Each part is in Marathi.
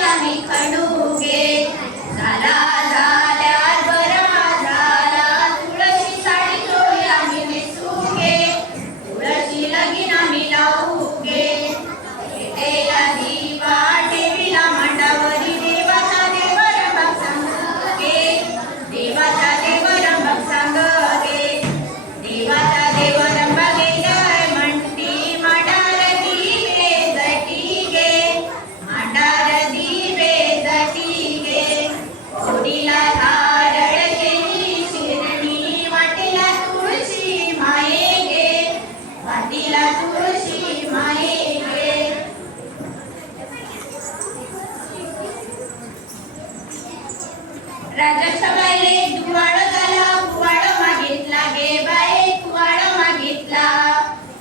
आम्ही खंडूगे झाला झाल्यावर बरा झाला तुळशी साडी चोळी आम्ही नेसूगे तुळशी लगीन आम्ही लावूगे पेटेला दिवा ठेविला मांडावरी देवाचा देवरंबक सांगगे देवाचा देवरंबक सांगगे देवाचा देवरंबक जय म्हणती मांडार दिवे जटीगे मांडार दिवे जटीगे ओढीला धारळ केली शिरणी वाटेला तुळशी माये गे वाटीला तुळशी माये गे राजाच्या बाईले दुवाळ झाला कुवाळ मागितला गे बाई कुवाळ मागितला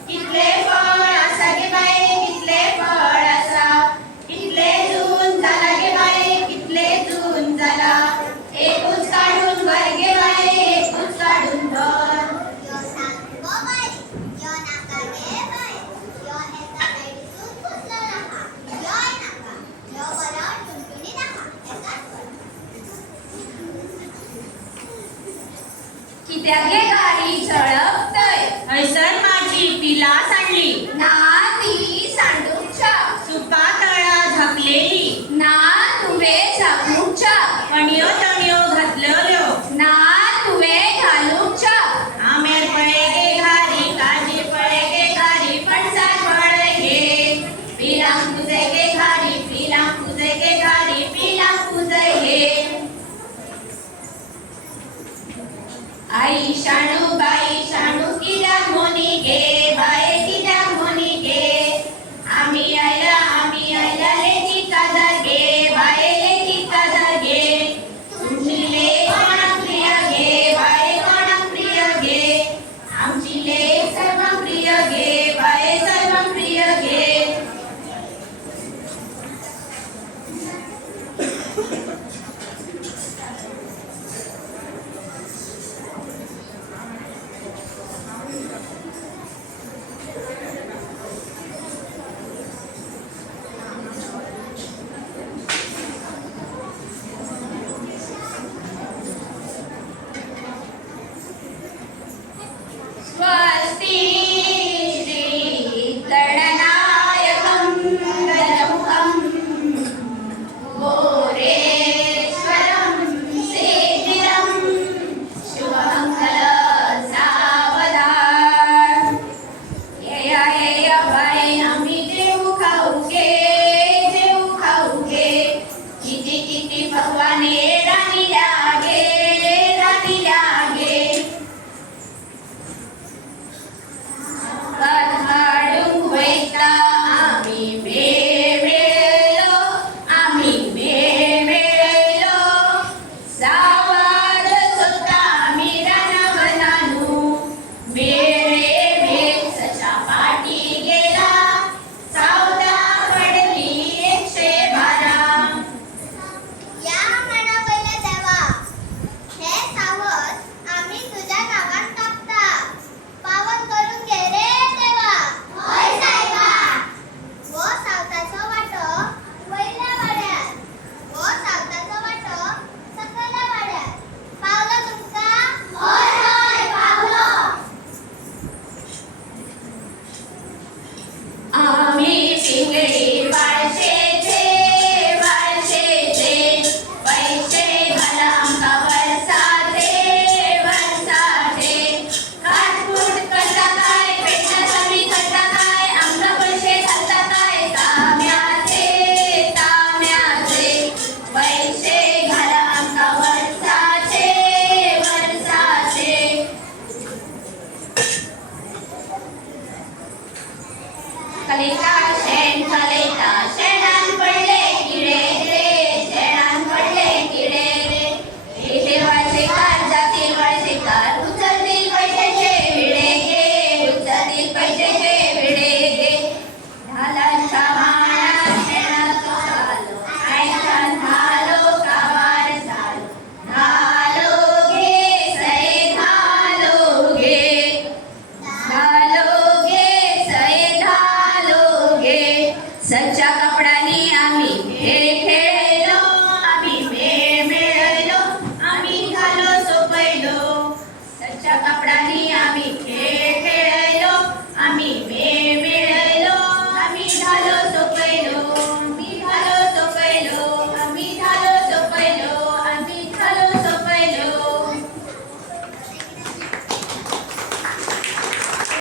कितले फळ असा गे बाई कितले फळ असा कितले जून झाला गे बाई कितले जून झाला एकूच काढून भर गे बाई एकूच काढून भर कित्याक गे गाडी झळकतय हैसर माझी पिला सांडली ना ती सांडूच्या सुपा तळा झाकलेली ना तुवे झाकूच्या पणियो तणियो घातलेल्यो ना तुवे घालूच्या आमेर पळे गे घारी काजी पळे गे घारी पणसार पळे गे पिलांग पुजे गे घारी पिलांग पुजे गे घारी पिलांग पुजे गे आई शाणू बाई शाणू किड्या मोनी गे बाई